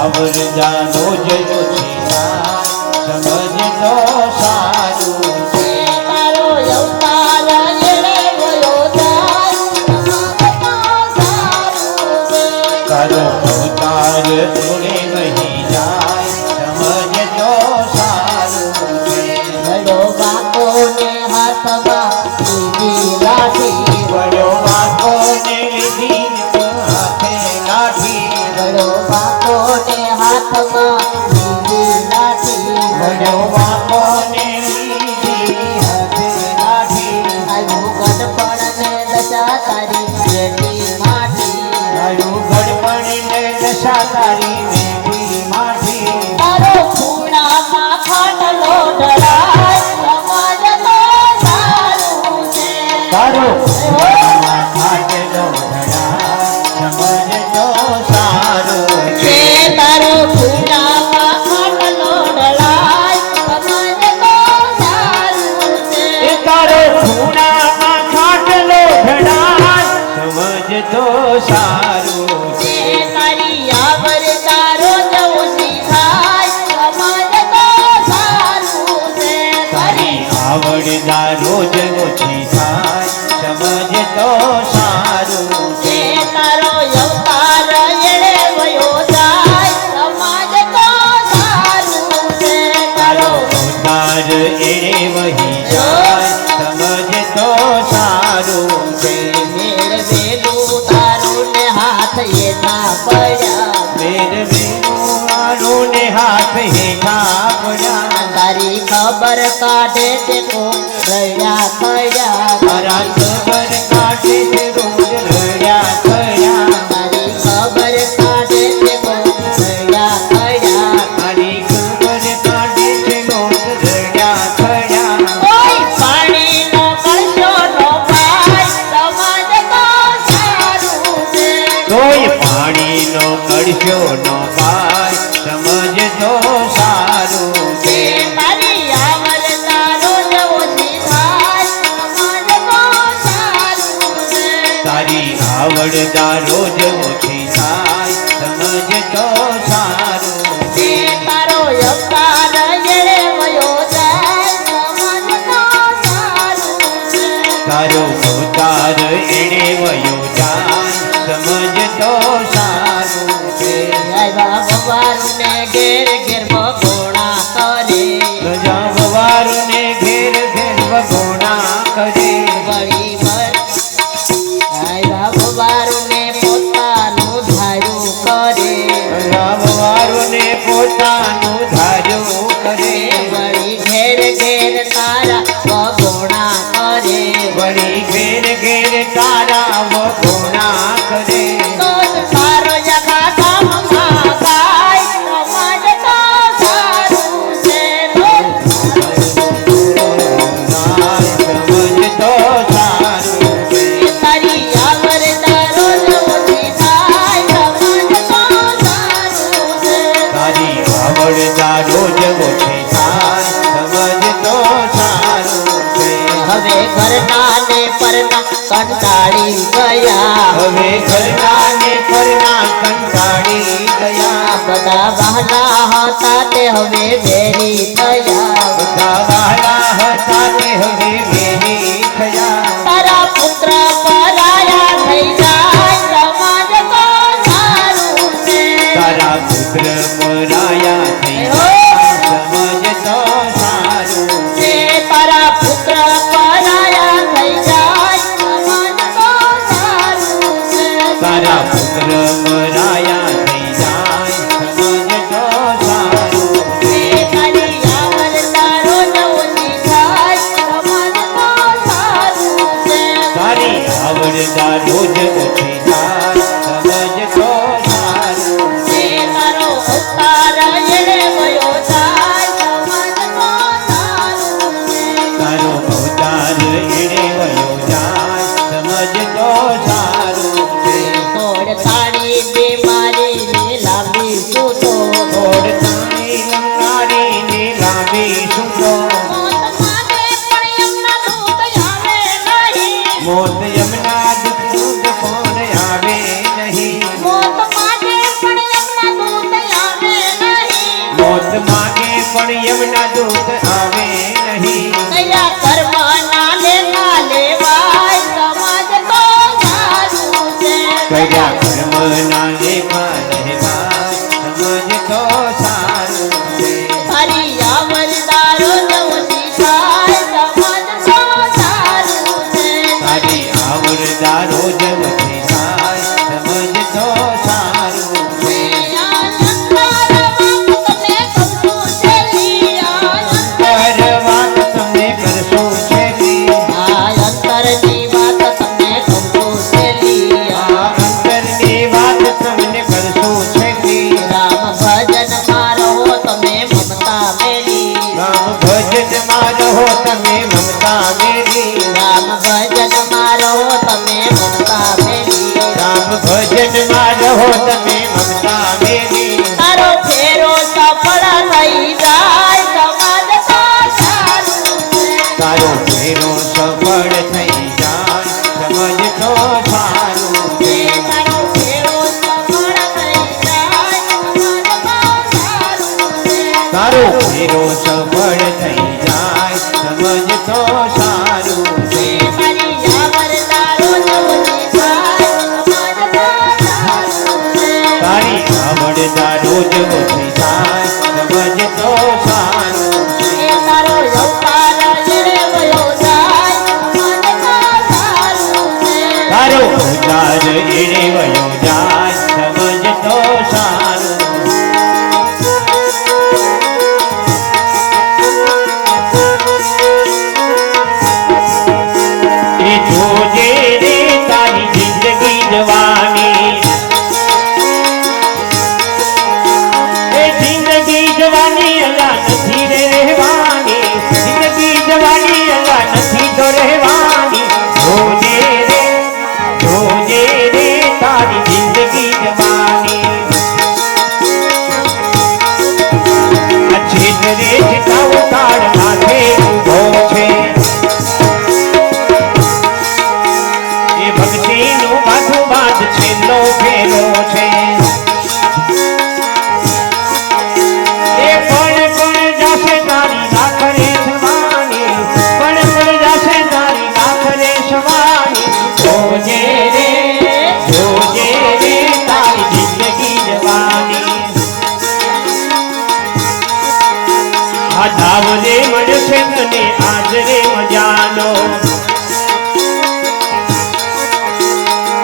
સાવર જાનો જયો છે. কারও તારી ખબર કાઢે છે બળદા રોજ ઓછી થાય સમજ તો સારો. તારો અવતાર એળે તો સારો. તારો વયો સમજદારો જેવો છે સાર સમજતો સારું છે. હવે ઘરના ને પરના કંટાળી ગયા. હવે ઘરના ડાઢો જ ઉઠી પણ યમના દૂત આવે.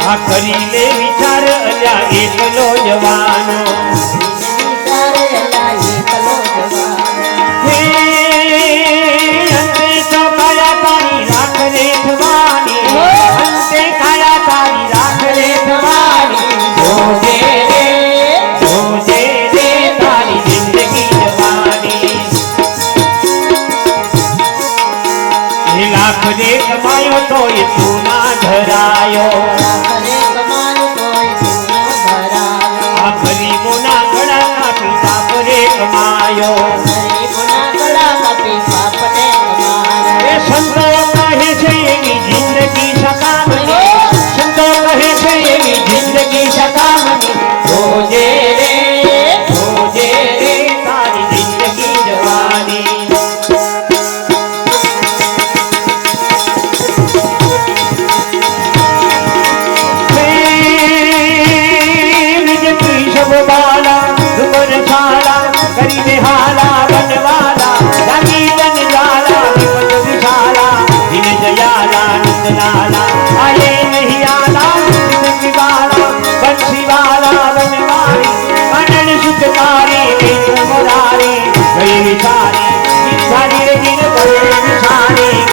આ કરી લે વિચાર અલ્યા એકલો જવાનો. bom.